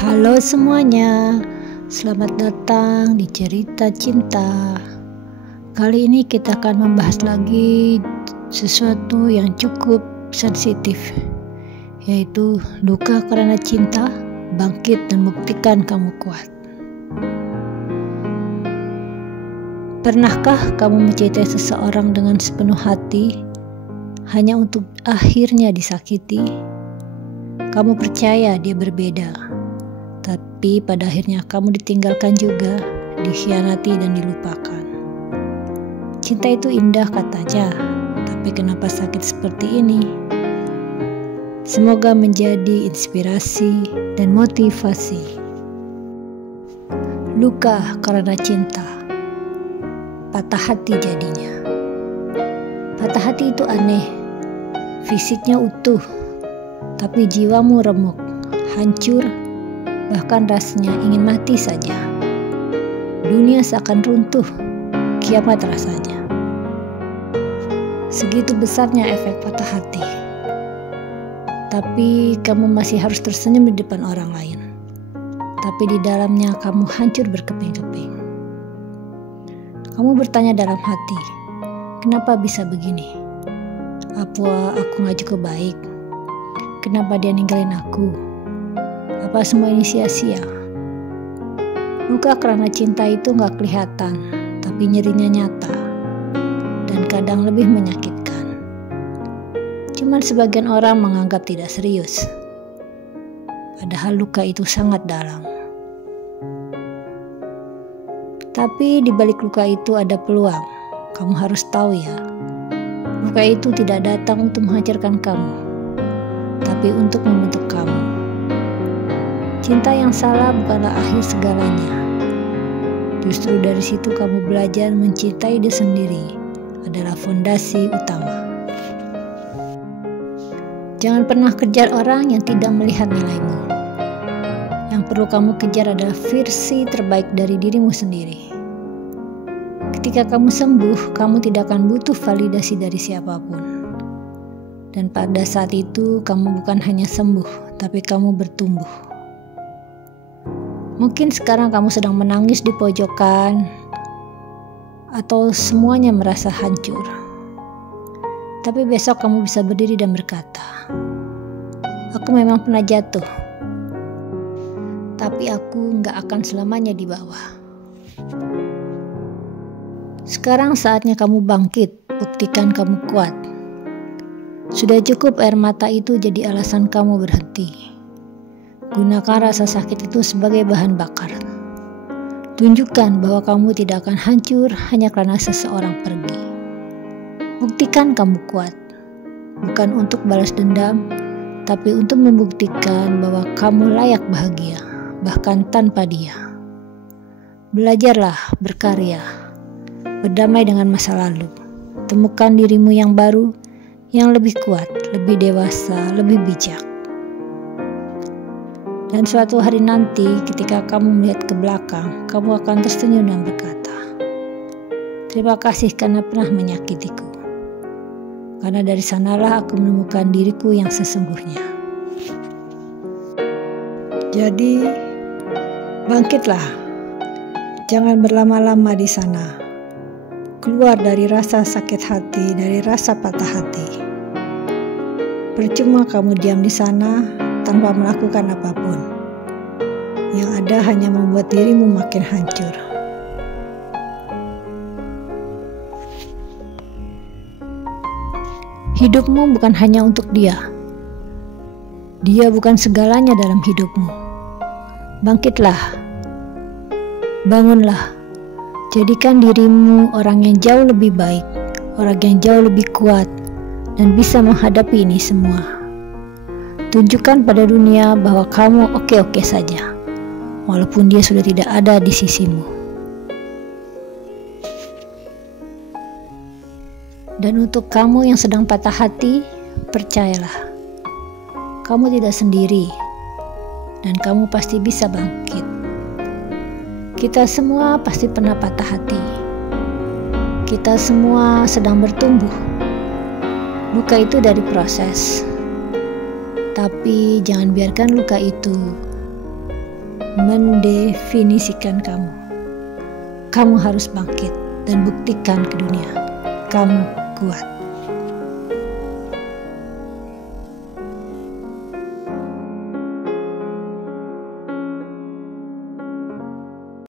Halo semuanya, selamat datang di Cerita Cinta. Kali ini kita akan membahas lagi sesuatu yang cukup sensitif, yaitu duka karena cinta, bangkit dan buktikan kamu kuat. Pernahkah kamu mencintai seseorang dengan sepenuh hati, hanya untuk akhirnya disakiti? Kamu percaya dia berbeda, tapi pada akhirnya kamu ditinggalkan juga, dikhianati dan dilupakan. Cinta itu indah katanya, tapi kenapa sakit seperti ini? Semoga menjadi inspirasi dan motivasi. Luka karena cinta, patah hati jadinya. Patah hati itu aneh, fisiknya utuh, tapi jiwamu remuk, hancur, bahkan rasanya ingin mati saja. Dunia seakan runtuh, kiamat rasanya. Segitu besarnya efek patah hati. Tapi kamu masih harus tersenyum di depan orang lain. Tapi di dalamnya kamu hancur berkeping-keping. Kamu bertanya dalam hati, kenapa bisa begini? Apa aku gak cukup baik? Kenapa dia ninggalin aku? Apa semua ini sia-sia? Luka karena cinta itu gak kelihatan, tapi nyerinya nyata, dan kadang lebih menyakitkan. Cuman sebagian orang menganggap tidak serius, padahal luka itu sangat dalam. Tapi di balik luka itu ada peluang. Kamu harus tahu ya, luka itu tidak datang untuk menghancurkan kamu, tapi untuk membentuk kamu. Cinta yang salah bukanlah akhir segalanya. Justru dari situ kamu belajar mencintai diri sendiri adalah fondasi utama. Jangan pernah kejar orang yang tidak melihat nilaimu. Yang perlu kamu kejar adalah versi terbaik dari dirimu sendiri. Ketika kamu sembuh, kamu tidak akan butuh validasi dari siapapun. Dan pada saat itu, kamu bukan hanya sembuh, tapi kamu bertumbuh. Mungkin sekarang kamu sedang menangis di pojokan, atau semuanya merasa hancur. Tapi besok kamu bisa berdiri dan berkata, aku memang pernah jatuh, tapi aku gak akan selamanya di bawah. Sekarang saatnya kamu bangkit, buktikan kamu kuat. Sudah cukup air mata itu jadi alasan kamu berhenti. Gunakan rasa sakit itu sebagai bahan bakar. Tunjukkan bahwa kamu tidak akan hancur hanya karena seseorang pergi. Buktikan kamu kuat. Bukan untuk balas dendam, tapi untuk membuktikan bahwa kamu layak bahagia, bahkan tanpa dia. Belajarlah berkarya, berdamai dengan masa lalu. Temukan dirimu yang baru, yang lebih kuat, lebih dewasa, lebih bijak. Dan suatu hari nanti ketika kamu melihat ke belakang, kamu akan tersenyum dan berkata, terima kasih karena pernah menyakitiku. Karena dari sanalah aku menemukan diriku yang sesungguhnya. Jadi, bangkitlah. Jangan berlama-lama di sana. Keluar dari rasa sakit hati, dari rasa patah hati. Percuma kamu diam di sana tanpa melakukan apapun. Yang ada hanya membuat dirimu makin hancur. Hidupmu bukan hanya untuk dia. Dia bukan segalanya dalam hidupmu. Bangkitlah. Bangunlah. Jadikan dirimu orang yang jauh lebih baik, orang yang jauh lebih kuat, dan bisa menghadapi ini semua. Tunjukkan pada dunia bahwa kamu oke-oke saja, walaupun dia sudah tidak ada di sisimu. Dan untuk kamu yang sedang patah hati, percayalah, kamu tidak sendiri, dan kamu pasti bisa bangkit. Kita semua pasti pernah patah hati. Kita semua sedang bertumbuh. Luka itu dari proses. Tapi jangan biarkan luka itu mendefinisikan kamu. Kamu harus bangkit dan buktikan ke dunia. Kamu kuat.